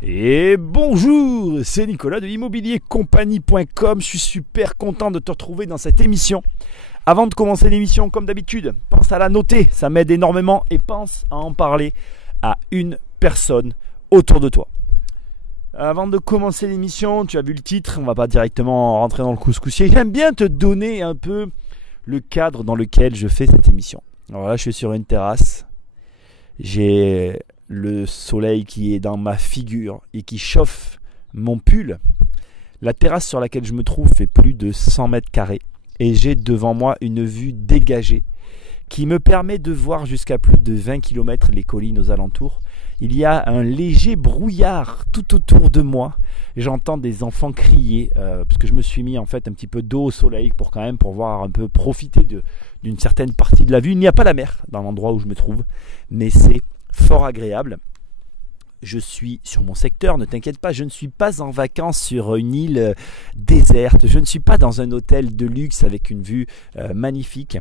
Et bonjour, c'est Nicolas de immobiliercompagnie.com. Je suis super content de te retrouver dans cette émission. Avant de commencer l'émission, comme d'habitude, pense à la noter, ça m'aide énormément, et pense à en parler à une personne autour de toi. Avant de commencer l'émission, tu as vu le titre, on va pas directement rentrer dans le couscoussier. J'aime bien te donner un peu le cadre dans lequel je fais cette émission. Alors là, je suis sur une terrasse, j'ai le soleil qui est dans ma figure et qui chauffe mon pull. La terrasse sur laquelle je me trouve fait plus de 100 mètres carrés et j'ai devant moi une vue dégagée qui me permet de voir jusqu'à plus de 20 km les collines aux alentours. Il y a un léger brouillard tout autour de moi. J'entends des enfants crier parce que je me suis mis en fait un petit peu d'eau au soleil pour voir un peu profiter d'une certaine partie de la vue. Il n'y a pas la mer dans l'endroit où je me trouve, mais c'est fort agréable. Je suis sur mon secteur, ne t'inquiète pas, je ne suis pas en vacances sur une île déserte, je ne suis pas dans un hôtel de luxe avec une vue magnifique.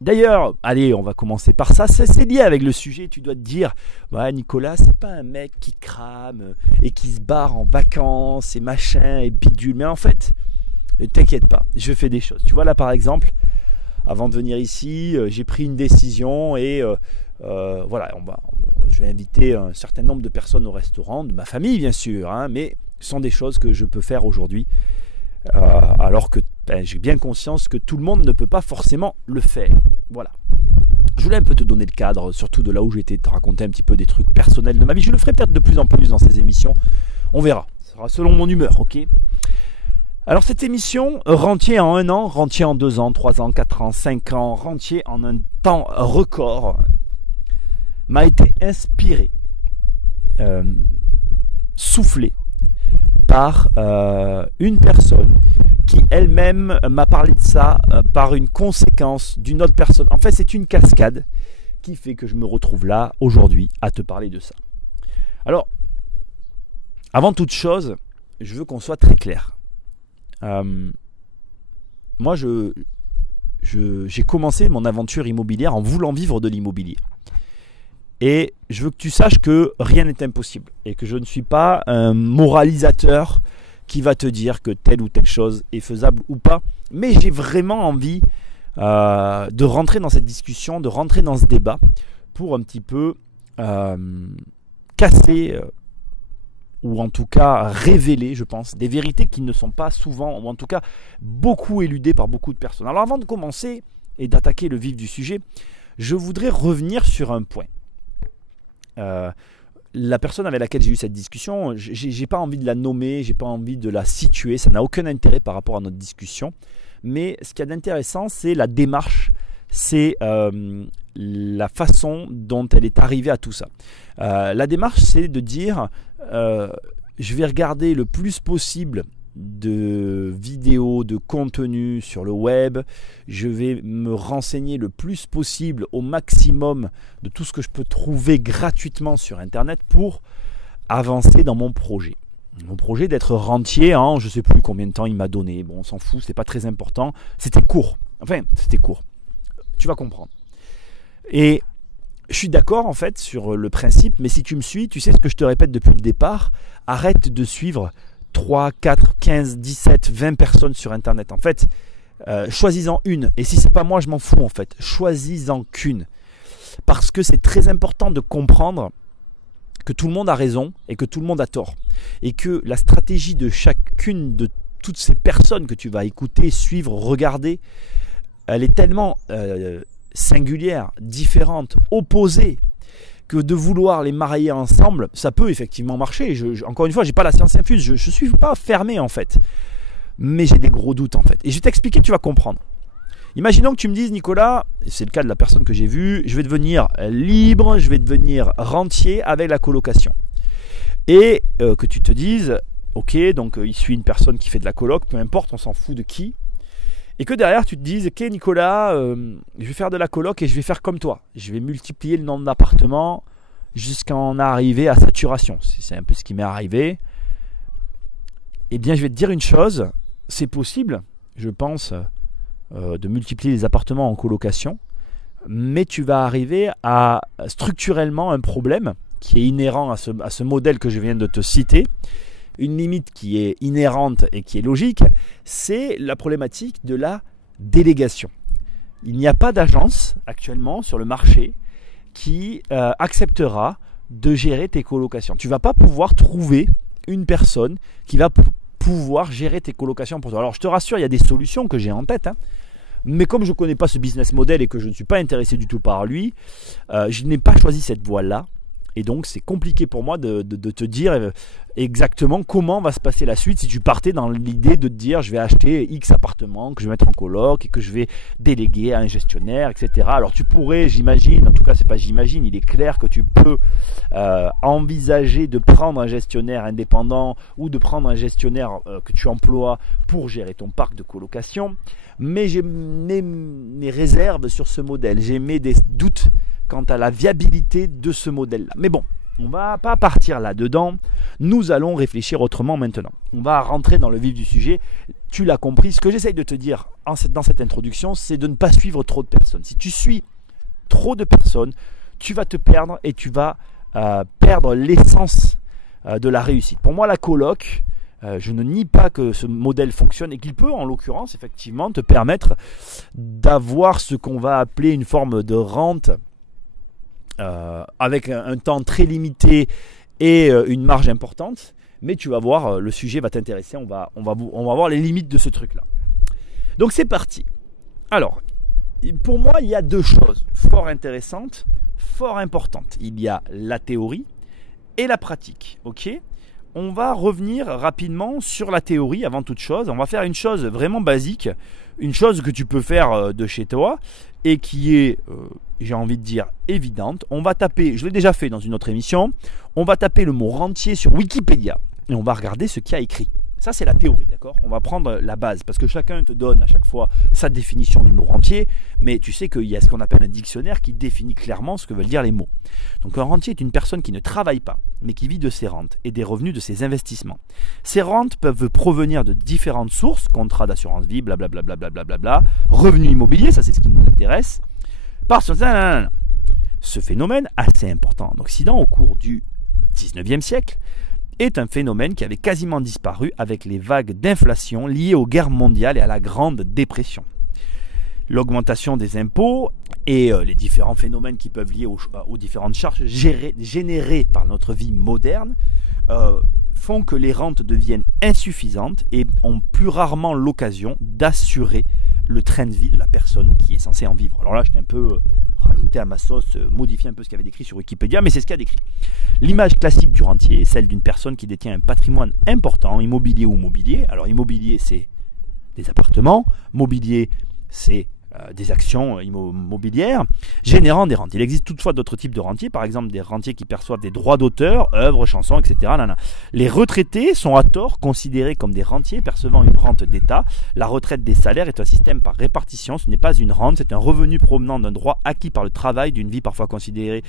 D'ailleurs, allez, on va commencer par ça, c'est lié avec le sujet. Tu dois te dire, ouais, Nicolas, c'est pas un mec qui crame et qui se barre en vacances et machin et bidule, mais en fait, ne t'inquiète pas, je fais des choses. Tu vois là par exemple, avant de venir ici, j'ai pris une décision et voilà, je vais inviter un certain nombre de personnes au restaurant, de ma famille bien sûr, hein, mais ce sont des choses que je peux faire aujourd'hui, alors que j'ai bien conscience que tout le monde ne peut pas forcément le faire. Voilà. Je voulais un peu te donner le cadre, surtout de là où j'étais, te raconter un petit peu des trucs personnels de ma vie. Je le ferai peut-être de plus en plus dans ces émissions, on verra, ce sera selon mon humeur, ok ? Alors cette émission, rentier en 1 an, rentier en 2 ans, 3 ans, 4 ans, 5 ans, rentier en un temps record, m'a été inspiré, soufflé par une personne qui elle-même m'a parlé de ça par une conséquence d'une autre personne. En fait, c'est une cascade qui fait que je me retrouve là aujourd'hui à te parler de ça. Alors, avant toute chose, je veux qu'on soit très clair. Moi, j'ai commencé mon aventure immobilière en voulant vivre de l'immobilier. Et je veux que tu saches que rien n'est impossible et que je ne suis pas un moralisateur qui va te dire que telle ou telle chose est faisable ou pas. Mais j'ai vraiment envie de rentrer dans cette discussion, de rentrer dans ce débat pour un petit peu casser ou en tout cas révéler, je pense, des vérités qui ne sont pas souvent, ou en tout cas beaucoup éludées par beaucoup de personnes. Alors avant de commencer et d'attaquer le vif du sujet, je voudrais revenir sur un point. La personne avec laquelle j'ai eu cette discussion, j'ai pas envie de la nommer, j'ai pas envie de la situer, ça n'a aucun intérêt par rapport à notre discussion. Mais ce qu'il y a d'intéressant, c'est la démarche, c'est la façon dont elle est arrivée à tout ça. La démarche, c'est de dire, je vais regarder le plus possible de vidéos, de contenu sur le web, je vais me renseigner le plus possible au maximum de tout ce que je peux trouver gratuitement sur internet pour avancer dans mon projet. Mon projet d'être rentier, hein, je ne sais plus combien de temps il m'a donné, bon on s'en fout, c'est pas très important, c'était court, tu vas comprendre. Et je suis d'accord en fait sur le principe, mais si tu me suis, tu sais ce que je te répète depuis le départ, arrête de suivre 3, 4, 15, 17, 20 personnes sur internet. En fait, choisis-en une. Et si c'est pas moi, je m'en fous en fait. Choisis-en qu'une. Parce que c'est très important de comprendre que tout le monde a raison et que tout le monde a tort. Et que la stratégie de chacune de toutes ces personnes que tu vas écouter, suivre, regarder, elle est tellement singulière, différente, opposée, que de vouloir les marier ensemble, ça peut effectivement marcher. Encore une fois, je n'ai pas la science infuse, je ne suis pas fermé en fait. Mais j'ai des gros doutes en fait. Et je vais t'expliquer, tu vas comprendre. Imaginons que tu me dises, Nicolas, c'est le cas de la personne que j'ai vue, je vais devenir libre, je vais devenir rentier avec la colocation. Et que tu te dises, ok, donc il suit une personne qui fait de la coloc, peu importe, on s'en fout de qui. Et que derrière tu te dises, ok Nicolas, je vais faire de la coloc et je vais faire comme toi. Je vais multiplier le nombre d'appartements jusqu'à en arriver à saturation. C'est un peu ce qui m'est arrivé. Eh bien je vais te dire une chose, c'est possible, je pense, de multiplier les appartements en colocation. Mais tu vas arriver à structurellement un problème qui est inhérent à ce modèle que je viens de te citer, une limite qui est inhérente et qui est logique, c'est la problématique de la délégation. Il n'y a pas d'agence actuellement sur le marché qui acceptera de gérer tes colocations. Tu ne vas pas pouvoir trouver une personne qui va pouvoir gérer tes colocations pour toi. Alors je te rassure, il y a des solutions que j'ai en tête, mais comme je ne connais pas ce business model et que je ne suis pas intéressé du tout par lui, je n'ai pas choisi cette voie-là. Et donc c'est compliqué pour moi de te dire exactement comment va se passer la suite si tu partais dans l'idée de te dire je vais acheter X appartements que je vais mettre en coloc et que je vais déléguer à un gestionnaire, etc. Alors tu pourrais, j'imagine, en tout cas c'est pas j'imagine, il est clair que tu peux envisager de prendre un gestionnaire indépendant ou de prendre un gestionnaire que tu emploies pour gérer ton parc de colocation. Mais j'ai mes réserves sur ce modèle, j'ai mis des doutes quant à la viabilité de ce modèle-là. Mais bon, on ne va pas partir là-dedans, nous allons réfléchir autrement maintenant. On va rentrer dans le vif du sujet. Tu l'as compris, ce que j'essaye de te dire dans cette introduction, c'est de ne pas suivre trop de personnes. Si tu suis trop de personnes, tu vas te perdre et tu vas perdre l'essence de la réussite. Pour moi, la coloc, je ne nie pas que ce modèle fonctionne et qu'il peut, en l'occurrence, effectivement, te permettre d'avoir ce qu'on va appeler une forme de rente avec un temps très limité et une marge importante. Mais tu vas voir, le sujet va t'intéresser, on va voir les limites de ce truc-là. Donc c'est parti. Alors, pour moi, il y a deux choses fort intéressantes, fort importantes. Il y a la théorie et la pratique, ok ? On va revenir rapidement sur la théorie avant toute chose. On va faire une chose vraiment basique, une chose que tu peux faire de chez toi et qui est, j'ai envie de dire, évidente. On va taper, je l'ai déjà fait dans une autre émission, on va taper le mot rentier sur Wikipédia et on va regarder ce qu'il y a écrit. Ça, c'est la théorie, d'accord ? On va prendre la base parce que chacun te donne à chaque fois sa définition du mot rentier, mais tu sais qu'il y a ce qu'on appelle un dictionnaire qui définit clairement ce que veulent dire les mots. Donc un rentier est une personne qui ne travaille pas, mais qui vit de ses rentes et des revenus de ses investissements. Ces rentes peuvent provenir de différentes sources, contrats d'assurance vie, blablabla, revenus immobiliers, ça c'est ce qui nous intéresse. Ce phénomène assez important en Occident au cours du 19e siècle est un phénomène qui avait quasiment disparu avec les vagues d'inflation liées aux guerres mondiales et à la Grande Dépression. L'augmentation des impôts et les différents phénomènes qui peuvent lier aux différentes charges générées par notre vie moderne font que les rentes deviennent insuffisantes et ont plus rarement l'occasion d'assurer le train de vie de la personne qui est censée en vivre. Alors là, je t'ai un peu rajouté à ma sauce, modifié un peu ce qu'il y avait décrit sur Wikipédia, mais c'est ce qu'il y a décrit. L'image classique du rentier est celle d'une personne qui détient un patrimoine important, immobilier ou mobilier. Alors immobilier, c'est des appartements, mobilier, c'est des actions immobilières, générant des rentes. Il existe toutefois d'autres types de rentiers, par exemple des rentiers qui perçoivent des droits d'auteur, œuvres, chansons, etc. Les retraités sont à tort considérés comme des rentiers percevant une rente d'État. La retraite des salaires est un système par répartition, ce n'est pas une rente, c'est un revenu provenant d'un droit acquis par le travail d'une vie parfois considérée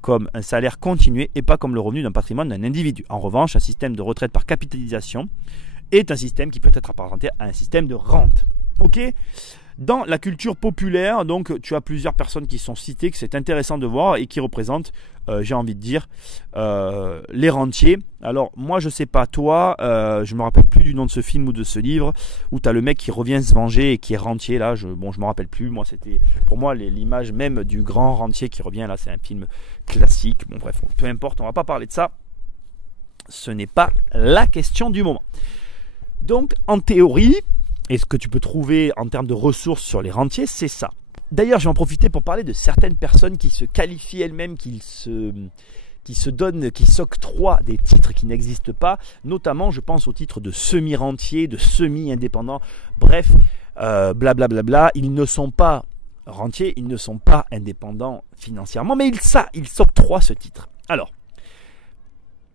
comme un salaire continué et pas comme le revenu d'un patrimoine d'un individu. En revanche, un système de retraite par capitalisation est un système qui peut être apparenté à un système de rente. Ok ? Dans la culture populaire, donc tu as plusieurs personnes qui sont citées, que c'est intéressant de voir et qui représentent, j'ai envie de dire, les rentiers. Alors moi je sais pas toi, je me rappelle plus du nom de ce film ou de ce livre où tu as le mec qui revient se venger et qui est rentier là. Je me rappelle plus. Moi c'était pour moi l'image même du grand rentier qui revient là. C'est un film classique. Bon bref, peu importe, on va pas parler de ça. Ce n'est pas la question du moment. Donc en théorie. Et ce que tu peux trouver en termes de ressources sur les rentiers, c'est ça. D'ailleurs, je vais en profiter pour parler de certaines personnes qui se qualifient elles-mêmes, qui se donnent, qui s'octroient des titres qui n'existent pas. Notamment, je pense au titre de semi-rentier, de semi-indépendant. Bref, blablabla. Ils ne sont pas rentiers, ils ne sont pas indépendants financièrement, mais ils s'octroient ce titre. Alors,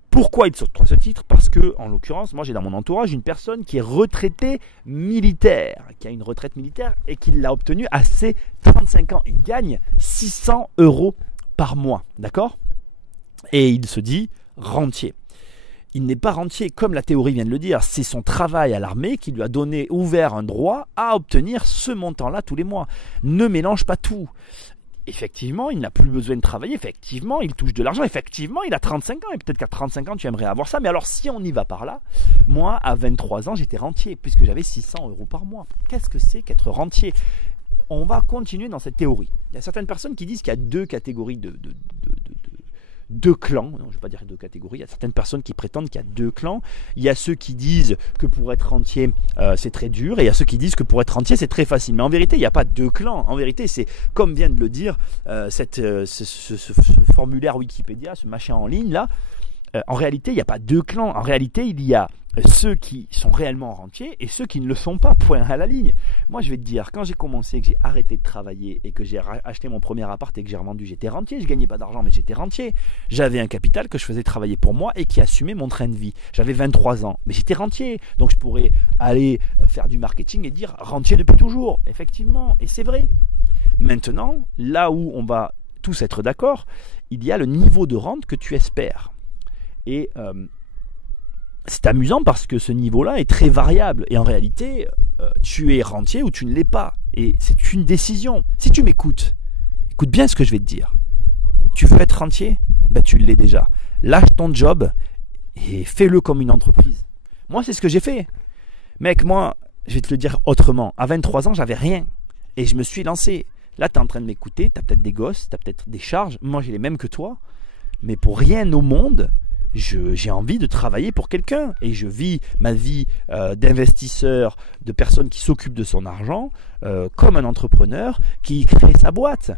pourquoi il s'octroie ce titre ? Parce que, en l'occurrence, moi j'ai dans mon entourage une personne qui est retraitée militaire, qui a une retraite militaire et qui l'a obtenue à ses 35 ans. Il gagne 600 € par mois, d'accord ? Et il se dit rentier. Il n'est pas rentier, comme la théorie vient de le dire, c'est son travail à l'armée qui lui a ouvert un droit à obtenir ce montant-là tous les mois. Ne mélange pas tout. Effectivement, il n'a plus besoin de travailler, effectivement, il touche de l'argent, effectivement, il a 35 ans, et peut-être qu'à 35 ans, tu aimerais avoir ça. Mais alors, si on y va par là, moi, à 23 ans, j'étais rentier, puisque j'avais 600 € par mois. Qu'est-ce que c'est qu'être rentier? On va continuer dans cette théorie. Il y a certaines personnes qui disent qu'il y a deux catégories deux clans, non, je ne vais pas dire deux catégories, il y a certaines personnes qui prétendent qu'il y a deux clans. Il y a ceux qui disent que pour être rentier, c'est très dur, et il y a ceux qui disent que pour être rentier, c'est très facile. Mais en vérité, il n'y a pas deux clans. En vérité, c'est, comme vient de le dire ce formulaire Wikipédia, ce machin en ligne là, en réalité, il n'y a pas deux clans. En réalité, il y a ceux qui sont réellement rentiers et ceux qui ne le sont pas, point à la ligne. Moi, je vais te dire, quand j'ai commencé, que j'ai arrêté de travailler et que j'ai acheté mon premier appart et que j'ai revendu, j'étais rentier. Je ne gagnais pas d'argent, mais j'étais rentier. J'avais un capital que je faisais travailler pour moi et qui assumait mon train de vie. J'avais 23 ans, mais j'étais rentier. Donc, je pourrais aller faire du marketing et dire rentier depuis toujours. Effectivement, et c'est vrai. Maintenant, là où on va tous être d'accord, il y a le niveau de rente que tu espères. Et c'est amusant parce que ce niveau-là est très variable. Et en réalité, tu es rentier ou tu ne l'es pas. Et c'est une décision. Si tu m'écoutes, écoute bien ce que je vais te dire. Tu veux être rentier? Ben, tu l'es déjà. Lâche ton job et fais-le comme une entreprise. Moi, c'est ce que j'ai fait. Mec, moi, je vais te le dire autrement. À 23 ans, j'avais rien. Et je me suis lancé. Là, tu es en train de m'écouter. Tu as peut-être des gosses, tu as peut-être des charges. Moi, j'ai les mêmes que toi. Mais pour rien au monde, j'ai envie de travailler pour quelqu'un et je vis ma vie d'investisseur, de personne qui s'occupe de son argent, comme un entrepreneur qui crée sa boîte.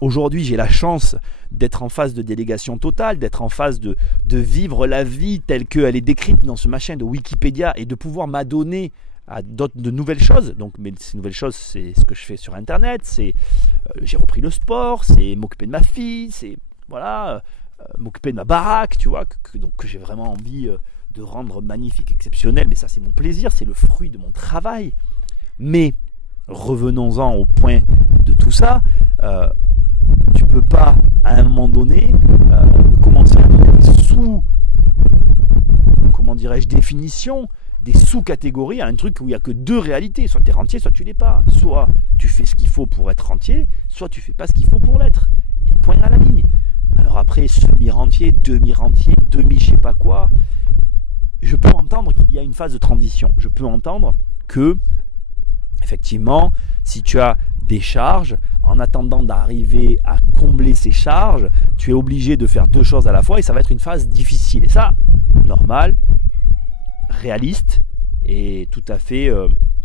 Aujourd'hui, j'ai la chance d'être en phase de délégation totale, d'être en phase de vivre la vie telle qu'elle est décrite dans ce machin de Wikipédia et de pouvoir m'adonner à de nouvelles choses. Donc, mais ces nouvelles choses, c'est ce que je fais sur Internet, c'est j'ai repris le sport, c'est m'occuper de ma fille, c'est voilà. M'occuper de ma baraque, tu vois, que j'ai vraiment envie de rendre magnifique, exceptionnel, mais ça c'est mon plaisir, c'est le fruit de mon travail. Mais revenons-en au point de tout ça, tu peux pas à un moment donné commencer à donner des définitions, des sous-catégories à un truc où il n'y a que deux réalités, soit tu es rentier, soit tu l'es pas, soit tu fais ce qu'il faut pour être rentier, soit tu fais pas ce qu'il faut pour l'être, et point à la ligne. Alors après, semi-rentier, demi-rentier, je sais pas quoi, je peux entendre qu'il y a une phase de transition. Je peux entendre que, effectivement, si tu as des charges, en attendant d'arriver à combler ces charges, tu es obligé de faire deux choses à la fois et ça va être une phase difficile. Et ça, normal, réaliste et tout à fait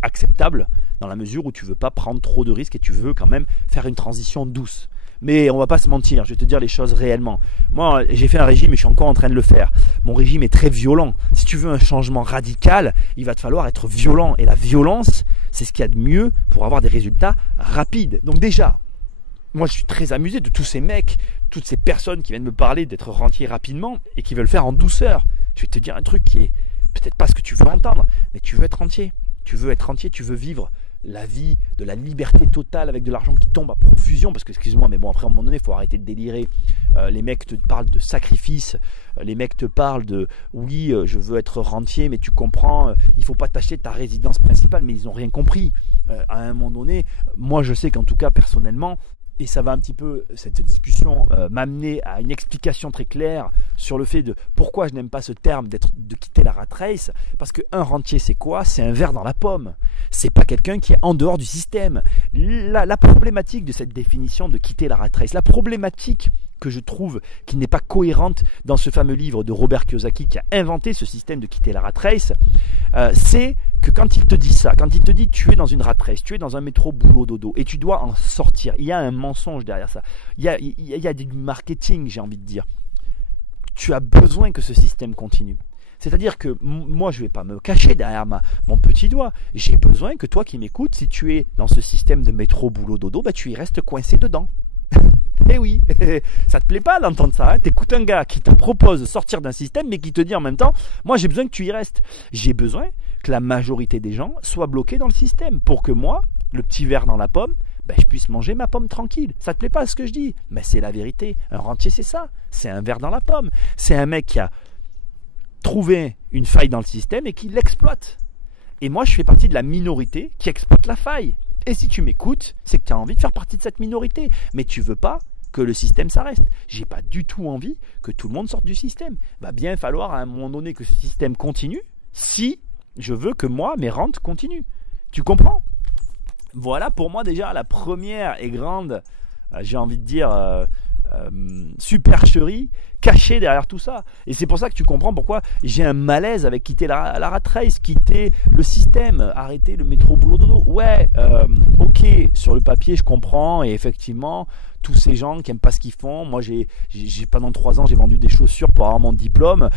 acceptable dans la mesure où tu ne veux pas prendre trop de risques et tu veux quand même faire une transition douce. Mais on va pas se mentir, je vais te dire les choses réellement. Moi, j'ai fait un régime et je suis encore en train de le faire. Mon régime est très violent. Si tu veux un changement radical, il va te falloir être violent. Et la violence, c'est ce qu'il y a de mieux pour avoir des résultats rapides. Donc déjà, moi je suis très amusé de tous ces mecs, toutes ces personnes qui viennent me parler d'être rentier rapidement et qui veulent faire en douceur. Je vais te dire un truc qui est peut-être pas ce que tu veux entendre, mais tu veux être rentier. Tu veux être rentier, tu veux vivre la vie de la liberté totale avec de l'argent qui tombe à profusion, parce que excuse-moi mais bon après à un moment donné il faut arrêter de délirer. Les mecs te parlent de sacrifice, les mecs te parlent de oui je veux être rentier mais tu comprends, il faut pas t'acheter ta résidence principale, mais ils n'ont rien compris. À un moment donné, moi je sais qu'en tout cas personnellement, et ça va un petit peu, cette discussion m'amener à une explication très claire sur le fait de pourquoi je n'aime pas ce terme de quitter la rat race. Parce qu'un rentier, c'est quoi? C'est un ver dans la pomme. C'est pas quelqu'un qui est en dehors du système. La problématique de cette définition de quitter la rat race, la problématique que je trouve qui n'est pas cohérente dans ce fameux livre de Robert Kiyosaki qui a inventé ce système de quitter la rat race, c'est que quand il te dit ça, quand il te dit tu es dans une rat race, tu es dans un métro boulot dodo et tu dois en sortir, il y a un mensonge derrière ça, il y a du marketing, j'ai envie de dire. Tu as besoin que ce système continue. C'est-à-dire que moi, je ne vais pas me cacher derrière mon petit doigt. J'ai besoin que toi qui m'écoutes, si tu es dans ce système de métro boulot dodo, bah, tu y restes coincé dedans. Eh oui, ça te plaît pas d'entendre ça, hein? T'écoutes un gars qui te propose de sortir d'un système mais qui te dit en même temps, moi j'ai besoin que tu y restes. J'ai besoin que la majorité des gens soient bloqués dans le système pour que moi, le petit ver dans la pomme, ben, je puisse manger ma pomme tranquille. Ça te plaît pas ce que je dis? Mais c'est la vérité. Un rentier c'est ça, c'est un ver dans la pomme. C'est un mec qui a trouvé une faille dans le système et qui l'exploite. Et moi je fais partie de la minorité qui exploite la faille. Et si tu m'écoutes, c'est que tu as envie de faire partie de cette minorité. Mais tu veux pas que le système s'arrête. J'ai pas du tout envie que tout le monde sorte du système. Il va bien falloir à un moment donné que ce système continue si je veux que moi, mes rentes continuent. Tu comprends? Voilà pour moi déjà la première et grande, j'ai envie de dire, supercherie cachée derrière tout ça. Et c'est pour ça que tu comprends pourquoi j'ai un malaise avec quitter la rat race, quitter le système, arrêter le métro boulot dodo. Ouais, ok, sur le papier je comprends, et effectivement tous ces gens qui n'aiment pas ce qu'ils font. Moi j'ai pendant 3 ans j'ai vendu des chaussures pour avoir mon diplôme.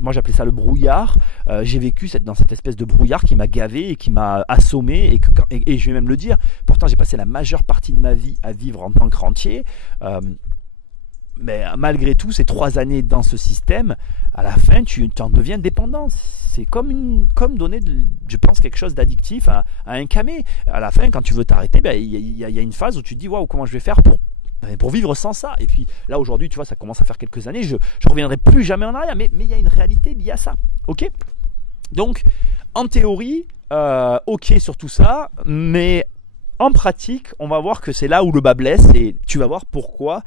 Moi j'appelais ça le brouillard. J'ai vécu dans cette espèce de brouillard qui m'a gavé et qui m'a assommé, et je vais même le dire, pourtant j'ai passé la majeure partie de ma vie à vivre en tant que rentier. Mais malgré tout, ces 3 années dans ce système, à la fin, tu en deviens dépendant. C'est comme donner, je pense, quelque chose d'addictif à un camé. À la fin, quand tu veux t'arrêter, il y a une phase où tu te dis, waouh, comment je vais faire pour vivre sans ça. Et puis là, aujourd'hui, tu vois, ça commence à faire quelques années. Je ne reviendrai plus jamais en arrière, mais il y a une réalité liée à ça. Ok? Donc, en théorie, ok sur tout ça, mais en pratique, on va voir que c'est là où le bas blesse, et tu vas voir pourquoi.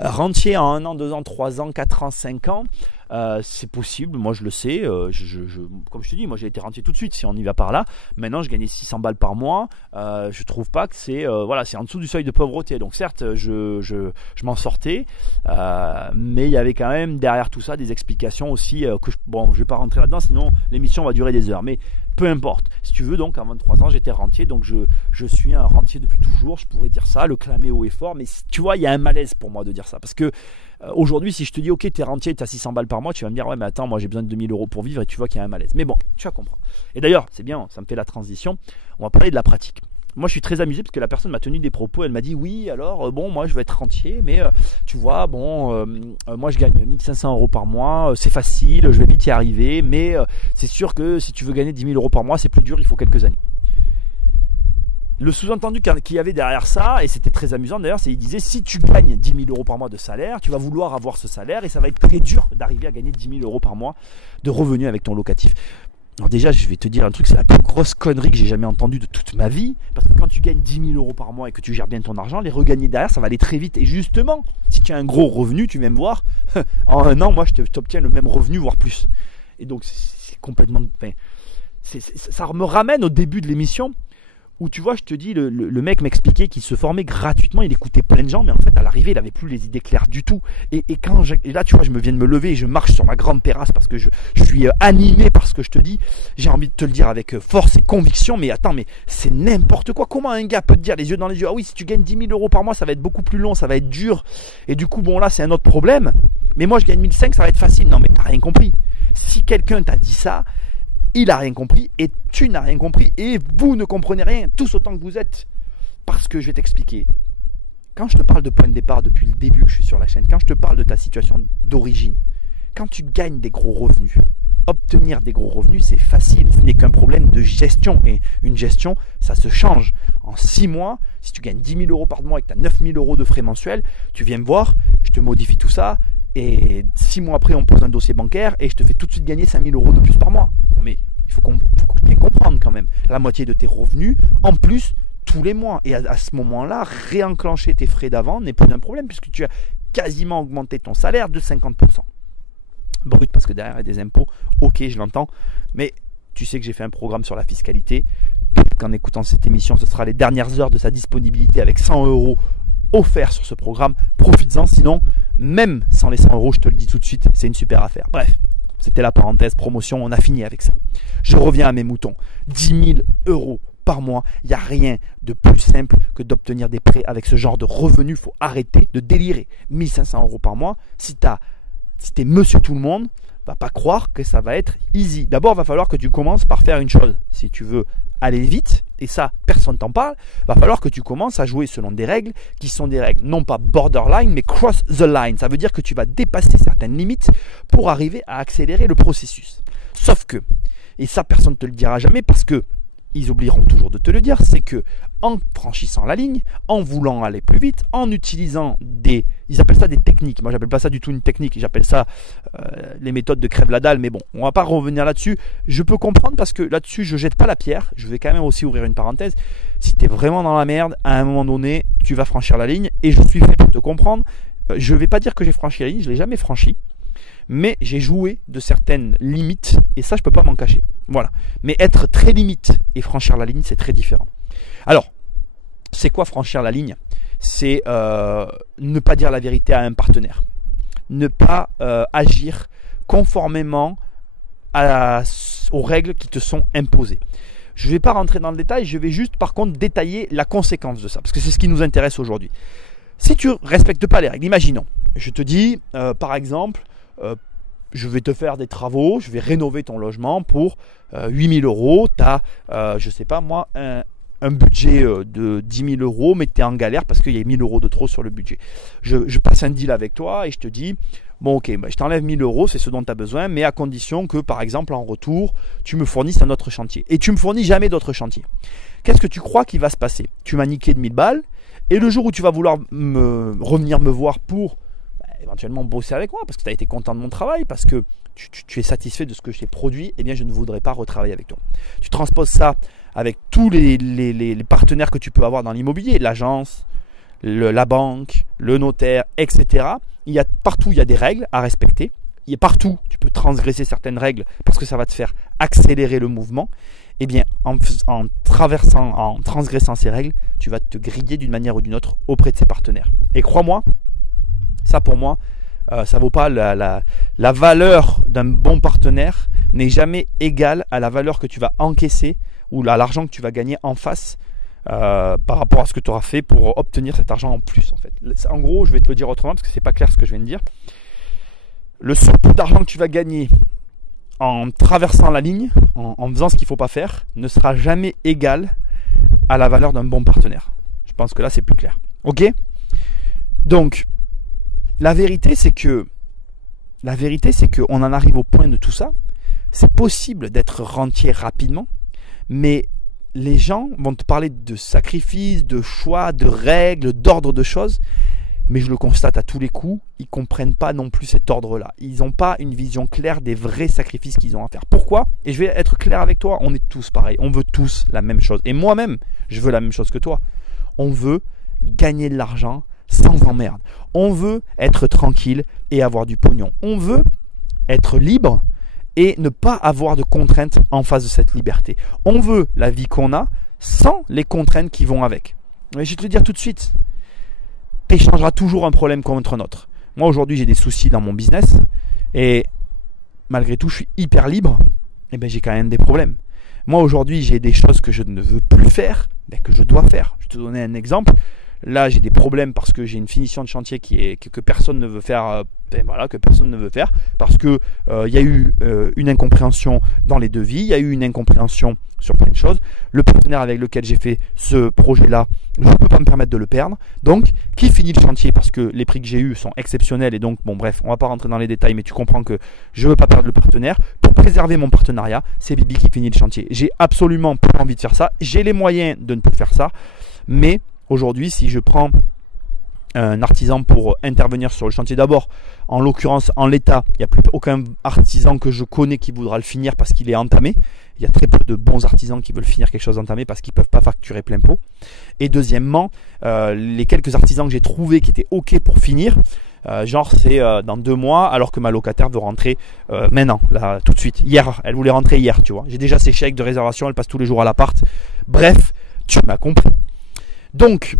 Rentier en 1 an, 2 ans, 3 ans, 4 ans, 5 ans, c'est possible, moi je le sais. Comme je te dis, moi j'ai été rentier tout de suite si on y va par là. Maintenant je gagnais 600 balles par mois. Je trouve pas que c'est c'est en dessous du seuil de pauvreté. Donc certes, je m'en sortais, mais il y avait quand même derrière tout ça des explications aussi je vais pas rentrer là-dedans, sinon l'émission va durer des heures. Mais peu importe. Si tu veux, donc à 23 ans, j'étais rentier, donc je suis un rentier depuis toujours. Je pourrais dire ça, le clamer haut et fort, mais tu vois, il y a un malaise pour moi de dire ça, parce que aujourd'hui, si je te dis ok, t'es rentier, t'as 600 balles par mois, tu vas me dire ouais, mais attends, moi j'ai besoin de 2000 euros pour vivre, et tu vois qu'il y a un malaise. Mais bon, tu vas comprendre. Et d'ailleurs, c'est bien, ça me fait la transition. On va parler de la pratique. Moi, je suis très amusé parce que la personne m'a tenu des propos. Elle m'a dit oui, alors moi je vais être rentier, mais tu vois, moi je gagne 1500 euros par mois, c'est facile, je vais vite y arriver, mais c'est sûr que si tu veux gagner 10 000 euros par mois, c'est plus dur, il faut quelques années. Le sous-entendu qu'il y avait derrière ça, et c'était très amusant d'ailleurs, c'est qu'il disait si tu gagnes 10 000 euros par mois de salaire, tu vas vouloir avoir ce salaire et ça va être très dur d'arriver à gagner 10 000 euros par mois de revenus avec ton locatif. Alors déjà, je vais te dire un truc, c'est la plus grosse connerie que j'ai jamais entendue de toute ma vie. Parce que quand tu gagnes 10 000 euros par mois et que tu gères bien ton argent, les regagner derrière, ça va aller très vite. Et justement, si tu as un gros revenu, tu viens me voir, en 1 an, moi, je t'obtiens le même revenu, voire plus. Et donc, c'est complètement... ça me ramène au début de l'émission, où tu vois, je te dis, le mec m'expliquait qu'il se formait gratuitement, il écoutait plein de gens, mais en fait à l'arrivée il avait plus les idées claires du tout. Et là tu vois, je viens de me lever et je marche sur ma grande terrasse parce que je suis animé par ce que je te dis. J'ai envie de te le dire avec force et conviction, mais attends, mais c'est n'importe quoi. Comment un gars peut te dire les yeux dans les yeux, ah oui, si tu gagnes 10 000 euros par mois, ça va être beaucoup plus long, ça va être dur, et du coup bon là c'est un autre problème, mais moi je gagne 1500, ça va être facile. Non mais t'as rien compris. Si quelqu'un t'a dit ça, il n'a rien compris et tu n'as rien compris et vous ne comprenez rien, tous autant que vous êtes. Parce que je vais t'expliquer. Quand je te parle de point de départ depuis le début que je suis sur la chaîne, quand je te parle de ta situation d'origine, quand tu gagnes des gros revenus, obtenir des gros revenus, c'est facile. Ce n'est qu'un problème de gestion. Et une gestion, ça se change. En 6 mois, si tu gagnes 10 000 euros par mois et que tu as 9 000 euros de frais mensuels, tu viens me voir, je te modifie tout ça. Et 6 mois après, on pose un dossier bancaire et je te fais tout de suite gagner 5 000 euros de plus par mois. Non mais il faut bien comprendre quand même. La moitié de tes revenus, en plus, tous les mois. Et à ce moment-là, réenclencher tes frais d'avant n'est plus un problème puisque tu as quasiment augmenté ton salaire de 50%. Brut, parce que derrière, il y a des impôts. Ok, je l'entends. Mais tu sais que j'ai fait un programme sur la fiscalité. Peut-être qu'en écoutant cette émission, ce sera les dernières heures de sa disponibilité avec 100 euros offerts sur ce programme. Profites-en, sinon, même sans les 100 euros, je te le dis tout de suite, c'est une super affaire. Bref, c'était la parenthèse promotion, on a fini avec ça. Je reviens à mes moutons. 10 000 euros par mois, il n'y a rien de plus simple que d'obtenir des prêts avec ce genre de revenus. Il faut arrêter de délirer. 1500 euros par mois, si t'es monsieur tout le monde, va pas croire que ça va être easy. D'abord, il va falloir que tu commences par faire une chose. Si tu veux aller vite, et ça, personne t'en parle, va falloir que tu commences à jouer selon des règles qui sont des règles non pas borderline, mais cross the line. Ça veut dire que tu vas dépasser certaines limites pour arriver à accélérer le processus. Sauf que, et ça, personne ne te le dira jamais parce que ils oublieront toujours de te le dire, c'est que en franchissant la ligne, en voulant aller plus vite, en utilisant ils appellent ça des techniques, moi j'appelle pas ça du tout une technique, j'appelle ça les méthodes de crève la dalle, mais bon, on va pas revenir là-dessus. Je peux comprendre parce que là-dessus je jette pas la pierre, je vais quand même aussi ouvrir une parenthèse. Si tu es vraiment dans la merde, à un moment donné, tu vas franchir la ligne, et je suis fait pour te comprendre. Je vais pas dire que j'ai franchi la ligne, je l'ai jamais franchi, mais j'ai joué de certaines limites, et ça je peux pas m'en cacher. Voilà. Mais être très limite et franchir la ligne, c'est très différent. Alors, c'est quoi franchir la ligne? C'est ne pas dire la vérité à un partenaire, ne pas agir conformément aux règles qui te sont imposées. Je ne vais pas rentrer dans le détail, je vais juste par contre détailler la conséquence de ça, parce que c'est ce qui nous intéresse aujourd'hui. Si tu ne respectes pas les règles, imaginons, je te dis par exemple, je vais te faire des travaux, je vais rénover ton logement pour 8 000 €, tu as, je ne sais pas moi, un budget de 10 000 €, mais tu es en galère parce qu'il y a 1 000 € de trop sur le budget. Je passe un deal avec toi et je te dis, bon ok, je t'enlève 1 000 €, c'est ce dont tu as besoin, mais à condition que par exemple en retour, tu me fournisses un autre chantier. Et tu ne me fournis jamais d'autres chantiers. Qu'est-ce que tu crois qui va se passer? Tu m'as niqué de 1000 balles, et le jour où tu vas vouloir revenir me voir pour éventuellement bosser avec moi, parce que tu as été content de mon travail, parce que tu es satisfait de ce que je t'ai produit, eh bien je ne voudrais pas retravailler avec toi. Tu transposes ça avec tous les partenaires que tu peux avoir dans l'immobilier, l'agence, la banque, le notaire, etc. Partout, il y a des règles à respecter. Partout, tu peux transgresser certaines règles parce que ça va te faire accélérer le mouvement. Eh bien, en transgressant ces règles, tu vas te griller d'une manière ou d'une autre auprès de ses partenaires. Et crois-moi, ça pour moi, ça ne vaut pas la valeur d'un bon partenaire n'est jamais égale à la valeur que tu vas encaisser ou à l'argent que tu vas gagner en face par rapport à ce que tu auras fait pour obtenir cet argent en plus. En fait. En gros, je vais te le dire autrement parce que ce n'est pas clair ce que je viens de dire. Le surplus d'argent que tu vas gagner en traversant la ligne, en faisant ce qu'il ne faut pas faire, ne sera jamais égal à la valeur d'un bon partenaire. Je pense que là, c'est plus clair. Ok? Donc, la vérité, c'est qu'on en arrive au point de tout ça. C'est possible d'être rentier rapidement, mais les gens vont te parler de sacrifices, de choix, de règles, d'ordre de choses. Mais je le constate à tous les coups, ils ne comprennent pas non plus cet ordre-là. Ils n'ont pas une vision claire des vrais sacrifices qu'ils ont à faire. Pourquoi? Et je vais être clair avec toi, on est tous pareils. On veut tous la même chose. Et moi-même, je veux la même chose que toi. On veut gagner de l'argent sans emmerde. On veut être tranquille et avoir du pognon. On veut être libre et ne pas avoir de contraintes en face de cette liberté. On veut la vie qu'on a sans les contraintes qui vont avec. Mais je vais te le dire tout de suite. Tu échangeras toujours un problème contre un autre. Moi aujourd'hui j'ai des soucis dans mon business et malgré tout je suis hyper libre, et bien j'ai quand même des problèmes. Moi aujourd'hui j'ai des choses que je ne veux plus faire, mais que je dois faire. Je vais te donner un exemple. Là j'ai des problèmes parce que j'ai une finition de chantier que personne ne veut faire. Que personne ne veut faire parce que y a eu une incompréhension dans les devis, il y a eu une incompréhension sur plein de choses. Le partenaire avec lequel j'ai fait ce projet-là, je ne peux pas me permettre de le perdre. Donc, qui finit le chantier parce que les prix que j'ai eus sont exceptionnels et donc, bon bref, on ne va pas rentrer dans les détails, mais tu comprends que je ne veux pas perdre le partenaire. Pour préserver mon partenariat, c'est Bibi qui finit le chantier. J'ai absolument pas envie de faire ça. J'ai les moyens de ne plus faire ça, mais aujourd'hui, si je prends un artisan pour intervenir sur le chantier d'abord, en l'occurrence en l'état, il n'y a plus aucun artisan que je connais qui voudra le finir parce qu'il est entamé. Il y a très peu de bons artisans qui veulent finir quelque chose d'entamé parce qu'ils ne peuvent pas facturer plein pot. Et deuxièmement, les quelques artisans que j'ai trouvés qui étaient ok pour finir, c'est dans 2 mois alors que ma locataire veut rentrer maintenant, là tout de suite. Hier, elle voulait rentrer hier, tu vois. J'ai déjà ses chèques de réservation, elle passe tous les jours à l'appart. Bref, tu m'as compris. Donc,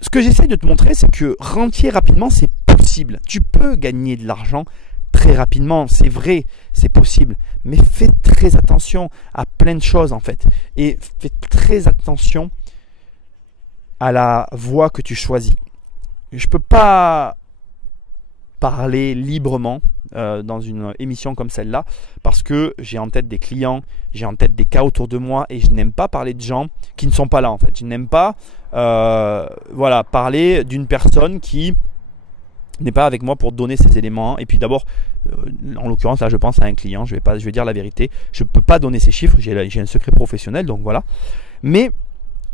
ce que j'essaie de te montrer, c'est que rentier rapidement, c'est possible. Tu peux gagner de l'argent très rapidement, c'est vrai, c'est possible. Mais fais très attention à plein de choses en fait. Et fais très attention à la voie que tu choisis. Je ne peux pas parler librement dans une émission comme celle-là parce que j'ai en tête des clients, j'ai en tête des cas autour de moi et je n'aime pas parler de gens qui ne sont pas là en fait. Je n'aime pas parler d'une personne qui n'est pas avec moi pour donner ces éléments. Et puis d'abord, en l'occurrence, là je pense à un client, je vais dire la vérité, je ne peux pas donner ces chiffres, j'ai un secret professionnel, donc voilà. Mais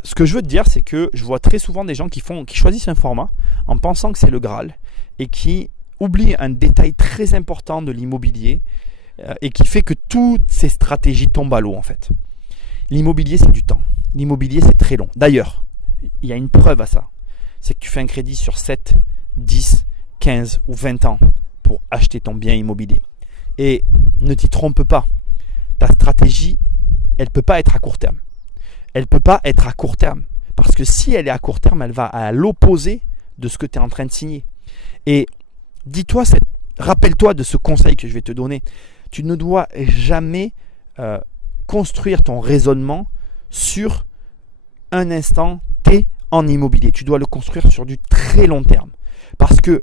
ce que je veux te dire, c'est que je vois très souvent des gens qui choisissent un format en pensant que c'est le Graal et qui oublient un détail très important de l'immobilier et qui fait que toutes ces stratégies tombent à l'eau en fait. L'immobilier, c'est du temps. L'immobilier, c'est très long. D'ailleurs, il y a une preuve à ça. C'est que tu fais un crédit sur 7, 10, 15 ou 20 ans pour acheter ton bien immobilier. Et ne t'y trompe pas, ta stratégie, elle ne peut pas être à court terme. Elle ne peut pas être à court terme. Parce que si elle est à court terme, elle va à l'opposé de ce que tu es en train de signer. Et rappelle-toi de ce conseil que je vais te donner. Tu ne dois jamais construire ton raisonnement sur un instant T en immobilier. Tu dois le construire sur du très long terme. Parce que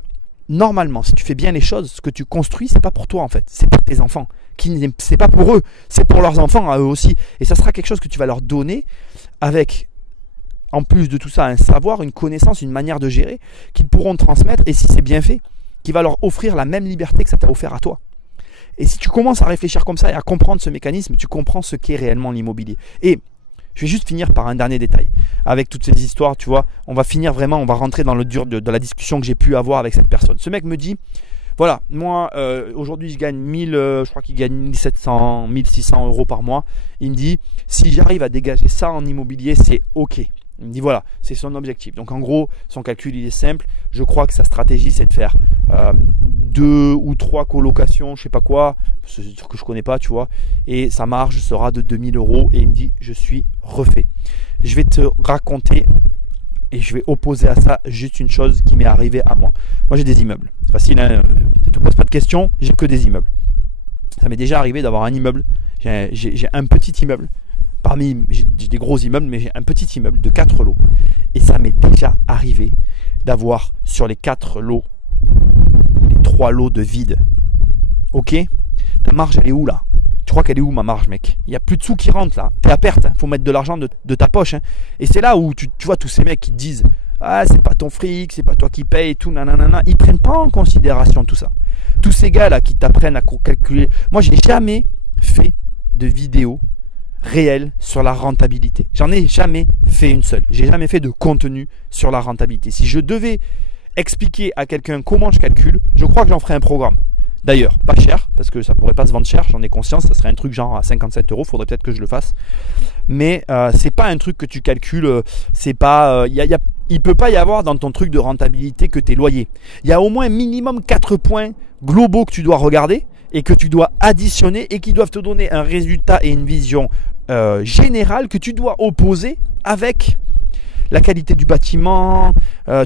normalement, si tu fais bien les choses, ce que tu construis, c'est pas pour toi en fait, c'est pour tes enfants. C'est pas pour eux, c'est pour leurs enfants à eux aussi. Et ça sera quelque chose que tu vas leur donner avec, en plus de tout ça, un savoir, une connaissance, une manière de gérer qu'ils pourront transmettre. Et si c'est bien fait, qui va leur offrir la même liberté que ça t'a offert à toi. Et si tu commences à réfléchir comme ça et à comprendre ce mécanisme, tu comprends ce qu'est réellement l'immobilier. Et je vais juste finir par un dernier détail. Avec toutes ces histoires, tu vois, on va rentrer dans le dur de la discussion que j'ai pu avoir avec cette personne. Ce mec me dit, voilà, moi, aujourd'hui, je gagne je crois qu'il gagne 1700, 1600 € par mois. Il me dit, si j'arrive à dégager ça en immobilier, c'est OK. Il me dit, voilà, c'est son objectif. Donc, en gros, son calcul, il est simple. Je crois que sa stratégie, c'est de faire 2 ou 3 colocations, je sais pas quoi, ce que je connais pas, tu vois. Et sa marge sera de 2000 €. Et il me dit, je suis refait. Je vais te raconter et je vais opposer à ça juste une chose qui m'est arrivée à moi. Moi, j'ai des immeubles. C'est facile, hein, ne te pose pas de questions, j'ai que des immeubles. Ça m'est déjà arrivé d'avoir un immeuble. J'ai un petit immeuble. J'ai des gros immeubles, mais j'ai un petit immeuble de 4 lots. Et ça m'est déjà arrivé d'avoir sur les 4 lots, les 3 lots de vide. Ok? Ta marge, elle est où là? Tu crois qu'elle est où ma marge, mec? Il n'y a plus de sous qui rentrent là. Tu es à perte. Il faut mettre de l'argent de ta poche. Hein. Et c'est là où tu vois tous ces mecs qui te disent, ah, c'est pas ton fric, c'est pas toi qui paye et tout, nanana. Ils prennent pas en considération tout ça. Tous ces gars là qui t'apprennent à calculer. Moi, j'ai jamais fait de vidéo réel sur la rentabilité. J'en ai jamais fait une seule. J'ai jamais fait de contenu sur la rentabilité. Si je devais expliquer à quelqu'un comment je calcule, je crois que j'en ferais un programme. D'ailleurs, pas cher, parce que ça pourrait pas se vendre cher, j'en ai conscience, ça serait un truc genre à 57 €, faudrait peut-être que je le fasse. Mais c'est pas un truc que tu calcules, c'est pas. Il peut pas y avoir dans ton truc de rentabilité que tes loyers. Il y a au moins minimum 4 points globaux que tu dois regarder et que tu dois additionner et qui doivent te donner un résultat et une vision générale que tu dois opposer avec la qualité du bâtiment,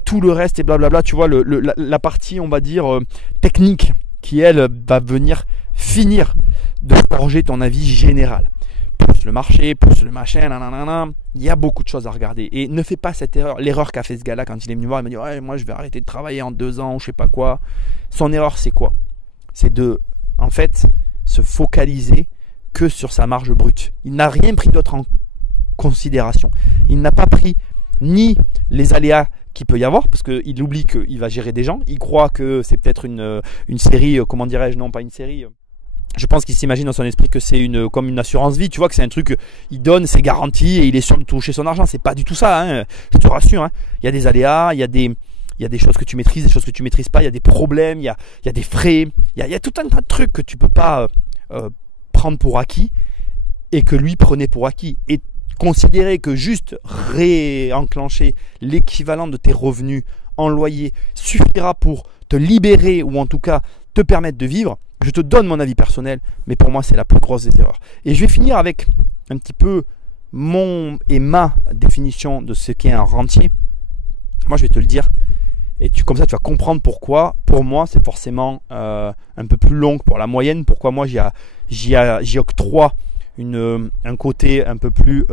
tout le reste et blablabla. Tu vois, la partie, on va dire, technique qui, elle, va venir finir de forger ton avis général. Plus le marché, plus le machin, nanana. Il y a beaucoup de choses à regarder. Et ne fais pas cette erreur. L'erreur qu'a fait ce gars-là quand il est venu voir, il m'a dit ouais, moi je vais arrêter de travailler en 2 ans ou je sais pas quoi. Son erreur, c'est quoi? C'est de, en fait, se focaliser que sur sa marge brute. Il n'a rien pris d'autre en considération. Il n'a pas pris ni les aléas qu'il peut y avoir, parce qu'il oublie qu'il va gérer des gens. Il croit que c'est peut-être une série, comment dirais-je, non pas une série. Je pense qu'il s'imagine dans son esprit que c'est comme une assurance vie, tu vois, que c'est un truc, il donne, c'est garanti et il est sûr de toucher son argent. C'est pas du tout ça, hein, je te rassure. Hein. Il y a des aléas, il y a des choses que tu maîtrises, des choses que tu maîtrises pas, il y a des problèmes, il y a des frais, il y a tout un tas de trucs que tu peux pas prendre pour acquis et que lui prenait pour acquis. Et considérer que juste réenclencher l'équivalent de tes revenus en loyer suffira pour te libérer ou en tout cas te permettre de vivre, je te donne mon avis personnel, mais pour moi c'est la plus grosse des erreurs. Et je vais finir avec un petit peu ma définition de ce qu'est un rentier. Moi je vais te le dire, et comme ça tu vas comprendre pourquoi. Pour moi c'est forcément un peu plus long que pour la moyenne. Pourquoi moi j'y octroie un côté un peu plus...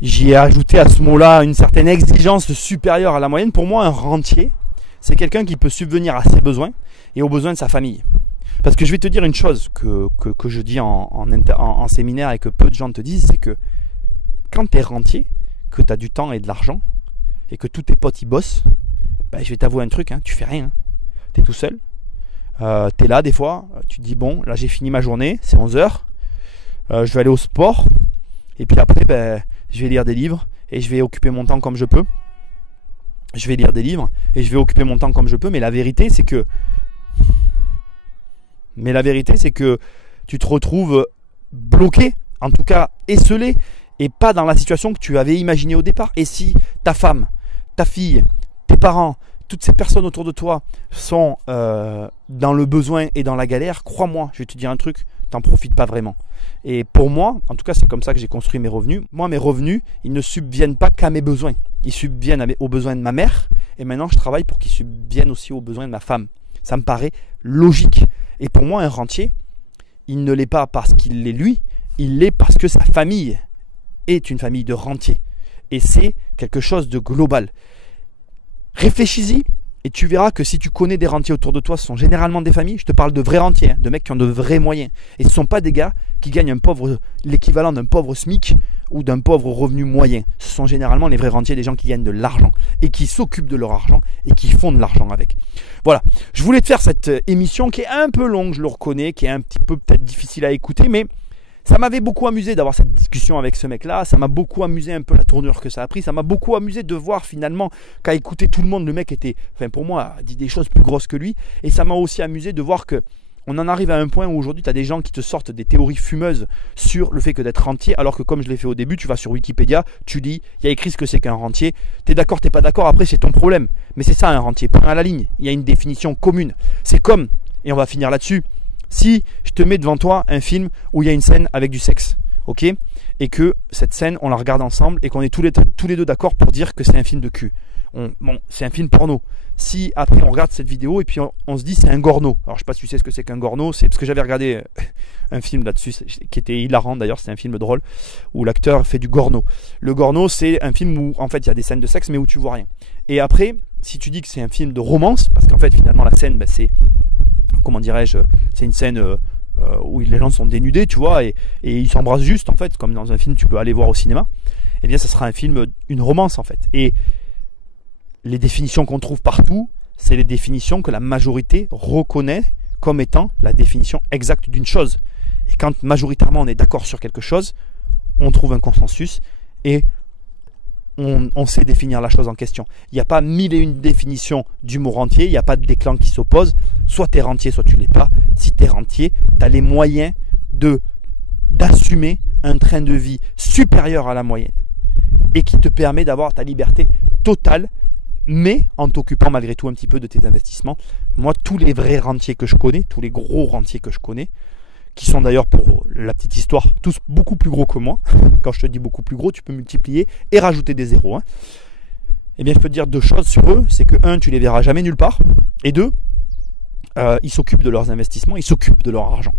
j'y ai ajouté à ce mot-là une certaine exigence supérieure à la moyenne. Pour moi, un rentier, c'est quelqu'un qui peut subvenir à ses besoins et aux besoins de sa famille. Parce que je vais te dire une chose que je dis en séminaire et que peu de gens te disent, c'est que quand tu es rentier, que tu as du temps et de l'argent, et que tous tes potes y bossent, je vais t'avouer un truc, hein, tu fais rien. Tu es tout seul. Tu es là des fois. Tu te dis, bon, là j'ai fini ma journée, c'est 11h. Je vais aller au sport. Et puis après, je vais lire des livres et je vais occuper mon temps comme je peux. Je vais lire des livres et je vais occuper mon temps comme je peux. Mais la vérité, c'est que tu te retrouves bloqué, en tout cas esselé, et pas dans la situation que tu avais imaginée au départ. Et si ta femme, ta fille, tes parents, toutes ces personnes autour de toi sont dans le besoin et dans la galère, crois-moi, je vais te dire un truc, t'en profites pas vraiment. Et pour moi, en tout cas, c'est comme ça que j'ai construit mes revenus. Moi, mes revenus, ils ne subviennent pas qu'à mes besoins. Ils subviennent aux besoins de ma mère. Et maintenant, je travaille pour qu'ils subviennent aussi aux besoins de ma femme. Ça me paraît logique. Et pour moi, un rentier, il ne l'est pas parce qu'il l'est lui, il l'est parce que sa famille est une famille de rentiers. Et c'est quelque chose de global. Réfléchis-y et tu verras que si tu connais des rentiers autour de toi, ce sont généralement des familles. Je te parle de vrais rentiers, de mecs qui ont de vrais moyens. Et ce ne sont pas des gars qui gagnent l'équivalent d'un pauvre SMIC ou d'un pauvre revenu moyen. Ce sont généralement les vrais rentiers, des gens qui gagnent de l'argent et qui s'occupent de leur argent et qui font de l'argent avec. Voilà, je voulais te faire cette émission qui est un peu longue, je le reconnais, qui est un petit peu peut-être difficile à écouter, mais ça m'avait beaucoup amusé d'avoir cette discussion avec ce mec-là. Ça m'a beaucoup amusé un peu la tournure que ça a pris. Ça m'a beaucoup amusé de voir finalement qu'à écouter tout le monde, le mec était, pour moi, dit des choses plus grosses que lui. Et ça m'a aussi amusé de voir que on en arrive à un point où aujourd'hui tu as des gens qui te sortent des théories fumeuses sur le fait que d'être rentier, alors que comme je l'ai fait au début, tu vas sur Wikipédia, tu lis, il y a écrit ce que c'est qu'un rentier. Tu es d'accord, tu n'es pas d'accord, après c'est ton problème. Mais c'est ça un rentier, point à la ligne. Il y a une définition commune. C'est comme, et on va finir là-dessus, si je te mets devant toi un film où il y a une scène avec du sexe, ok, et que cette scène, on la regarde ensemble et qu'on est tous les deux d'accord pour dire que c'est un film de cul. Bon, c'est un film porno. Si après on regarde cette vidéo et puis on se dit c'est un gorno. Alors je sais pas si tu sais ce que c'est qu'un gorno, c'est parce que j'avais regardé un film là-dessus qui était hilarant d'ailleurs, c'est un film drôle où l'acteur fait du gorno. Le gorno, c'est un film où en fait il y a des scènes de sexe mais où tu vois rien. Et après, si tu dis que c'est un film de romance, parce qu'en fait finalement la scène, c'est, comment dirais-je, c'est une scène où les gens sont dénudés, tu vois, et ils s'embrassent juste, en fait, comme dans un film tu peux aller voir au cinéma, eh bien ça sera un film, une romance en fait. Et les définitions qu'on trouve partout, c'est les définitions que la majorité reconnaît comme étant la définition exacte d'une chose. Et quand majoritairement on est d'accord sur quelque chose, on trouve un consensus et on sait définir la chose en question. Il n'y a pas 1001 définitions du mot rentier, il n'y a pas de déclan qui s'oppose. Soit tu es rentier, soit tu ne l'es pas. Si tu es rentier, tu as les moyens d'assumer un train de vie supérieur à la moyenne et qui te permet d'avoir ta liberté totale, mais en t'occupant malgré tout un petit peu de tes investissements. Moi, tous les vrais rentiers que je connais, tous les gros rentiers que je connais, qui sont d'ailleurs, pour la petite histoire, tous beaucoup plus gros que moi. Quand je te dis beaucoup plus gros, tu peux multiplier et rajouter des zéros. Eh bien, je peux te dire deux choses sur eux. C'est que, un, tu les verras jamais nulle part. Et deux, ils s'occupent de leurs investissements, ils s'occupent de leur argent.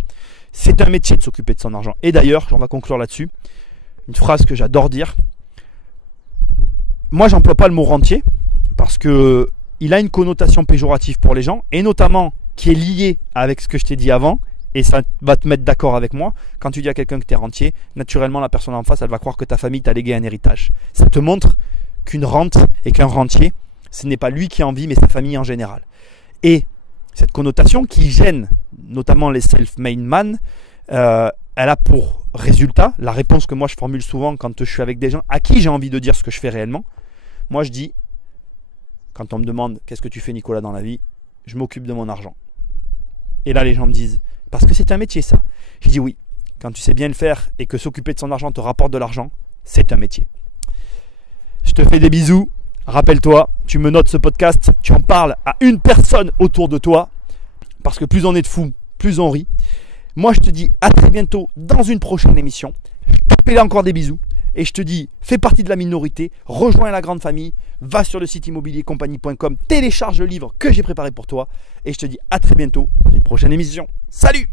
C'est un métier de s'occuper de son argent. Et d'ailleurs, on va conclure là-dessus, une phrase que j'adore dire. Moi, j'emploie pas le mot rentier parce que il a une connotation péjorative pour les gens, et notamment qui est liée avec ce que je t'ai dit avant. Et ça va te mettre d'accord avec moi. Quand tu dis à quelqu'un que tu es rentier, naturellement la personne en face, elle va croire que ta famille t'a légué un héritage. Ça te montre qu'une rente et qu'un rentier, ce n'est pas lui qui en vit, mais sa famille en général. Et cette connotation qui gêne notamment les self-made man, elle a pour résultat, la réponse que moi je formule souvent quand je suis avec des gens à qui j'ai envie de dire ce que je fais réellement. Moi je dis, quand on me demande qu'est-ce que tu fais Nicolas dans la vie, je m'occupe de mon argent. Et là les gens me disent, parce que c'est un métier ça. Je dis oui, quand tu sais bien le faire et que s'occuper de son argent te rapporte de l'argent, c'est un métier. Je te fais des bisous. Rappelle-toi, tu me notes ce podcast, tu en parles à une personne autour de toi, parce que plus on est de fous, plus on rit. Moi je te dis à très bientôt dans une prochaine émission. Je te fais encore des bisous et je te dis, fais partie de la minorité, rejoins la grande famille, va sur le site immobiliercompagnie.com, télécharge le livre que j'ai préparé pour toi et je te dis à très bientôt dans une prochaine émission. Salut!